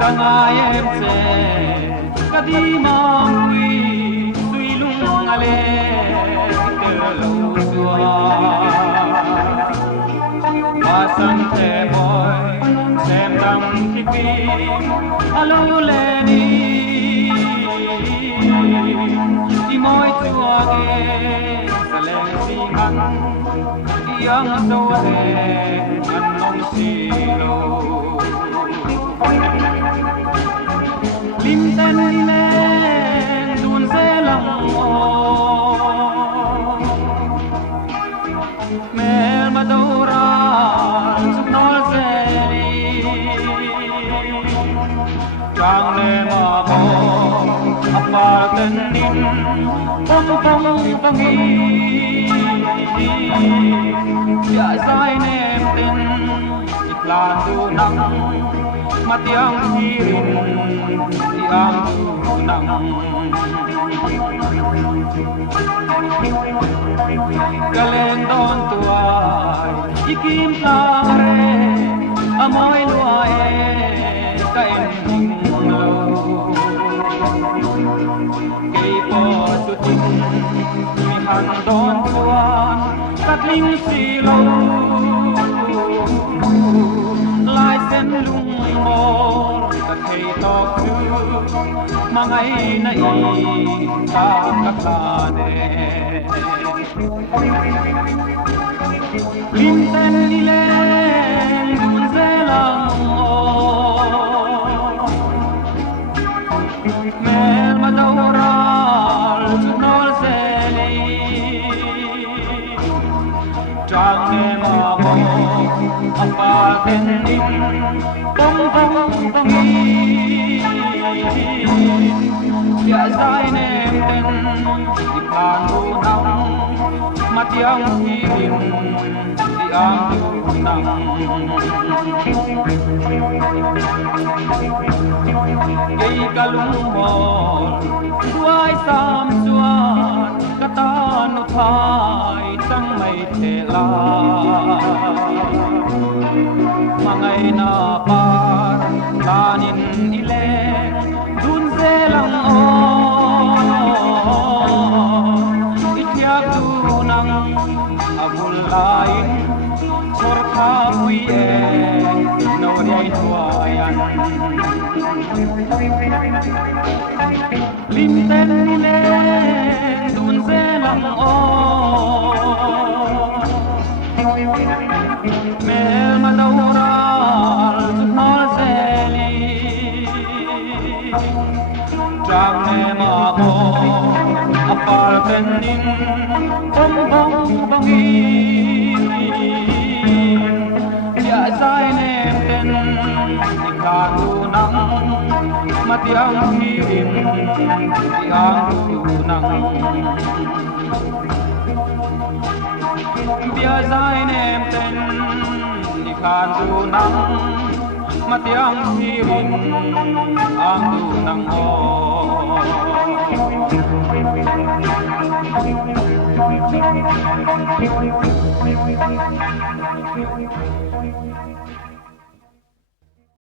Càng ai em sẽ cả đi mong quy suy lung ale từ lâu xưa mà sân thế môi xem đắm khi phim alo lên đi môi chua ghê sẽ lên đi ngăn yang sâu hè ăn nông xì lô lim tên lên đun dê lòng mẹ mà đâu ra giúp nó dê đi trang lên mà bò ấp ba tên nín bông bông bông nghi dạ dài nêm tin ít lan du nắng mà tiếng hiền tiếng du nắng cả lên đón tuổi ikim tare amoy luae ka em lâu kay po sutin mi han đón tuan cắt linh xì lâu lại sen lung mô cắt hay to cứ mà ngày nay ta cắt là nè lim tên đi lên đun dê lòng mẹ mà đâu ra chút nó dê đi trang nghe mà bố apa tên nín bông bông bông nghi dạ dài nêm tên đi bàn đu nắng mà tiếng hiền đi ăn đu nắng gây cả lung hồn đuôi sam xuân cả ta nụ thai trăng mây thể la mà ngày na par tanin ile dun dê lang ityak du nang agul lain sorkha puye nori tuayan lim ten ile dun dê lang mel mà đâu ra giúp nó dê li trang nghe mà bố apal tên nín bông bông bông nghi dạ dài nêm tên đi cả đu nắng mà tiếng hiền tiếng đu nắng bia dài nêm tên đi khan du nắng mà tiếng hiền ang du nắng o